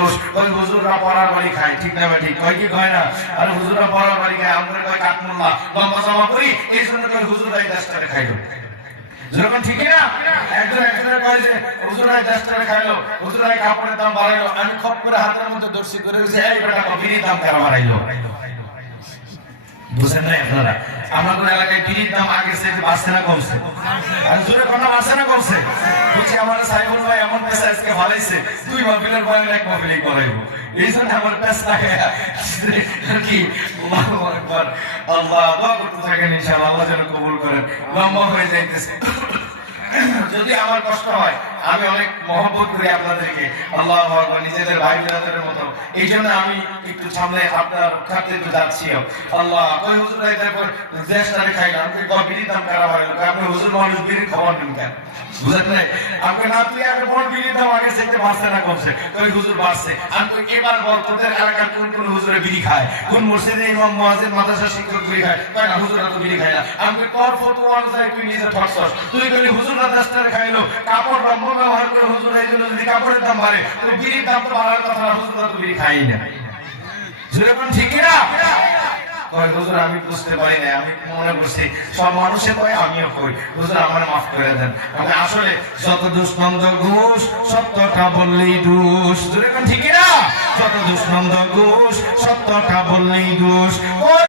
দোষ। ওই হুজুররা পড়ার বাড়ি খায়, ঠিক না ঠিক? কয় কি কয় না? আর হুজুররা পড়ার বাড়ি খায়, আমরা কয় কাঠমোল্লা লম্বা জামা পরি, এই জন্য কয় হুজুররাই দেশটারে খাইলো। যেরকম ঠিক না? একজনের কয় যে হুজুরাই দেশটারে খাইলো, হুজুরাই কাপড়ের দাম বাড়াইলো। আমি খপ করে হাতের মধ্যে দর্শি করে এই বেটা বিড়ির দাম কেন বাড়াইলো? বুঝেন না আপনারা? আমাদের এলাকায় বিড়ির দাম আগের থেকে বাড়ছে না কমছে? আর জোরে কথা বাড়ছে না কমছে? বুঝছি আমার সাইফুল ভাই এমন পেশা আজকে ভালাইছে, 2 মাহফিলের পরে 1 মাহফিলই করাইবো। এই জন্য আমার পেশা কি আল্লাহু আকবার। আল্লাহ দোয়া করতে থাকেন, ইনশাআল্লাহ আল্লাহ যেন কবুল করেন। লম্বা হয়ে যাইতেছে, যদি আমার কষ্ট হয় আমি অনেক মহব্বত করি আপনাদেরকে, আল্লাহু আকবার, নিজেদের ভাই ব্রাদারের মতো। এই জন্য আমি একটু সামনে আপনার খাতে একটু যাচ্ছি। আল্লাহ ওই হুজুর তারপর দেশটারে খাইলাম, বিড়ির দাম কারা বাড়লো, আপনি হুজুর মানুষ বিড়ির খবর নিন কেন? বুঝলেন না? আপনি না তুই আগে বড় বিড়ির দাম আগে থেকে বাড়ছে না কমছে? ওই হুজুর বাড়ছে। আর তুই এবার বল তোদের এলাকার কোন কোন হুজুরে বিড়ি খায়, কোন মসজিদে ইমাম মুয়াজ্জিন মাদ্রাসা শিক্ষক বিড়ি খায়? কয় না, হুজুররা তো বিড়ি খায় না। আমি তোর ফতোয়া অনুযায়ী তুই নিজে ঠকছস। তুই বলি হুজুররা দেশটারে খাইলো, কাপড় লম্ব ব্যবহার করে হুজুর, এই জন্য যদি কাপড়ের দাম বাড়ে তো বিড়ির দাম তো বাড়ার কথা না, হুজুররা তো বিড়ি খাই না। যেরকম ঠিক না? হুজুর আমি বুঝতে পারি না, আমি মনে করছি সব মানুষে কয় আমিও কই, হুজুর আমার মাফ করে দেন। আমি আসলে যত দুষ্মন্দ ঘুষ সত্যটা বললেই দোষ। যেরকম ঠিক না? যত দুষ্মন্দ ঘুষ সত্যটা বললেই দোষ।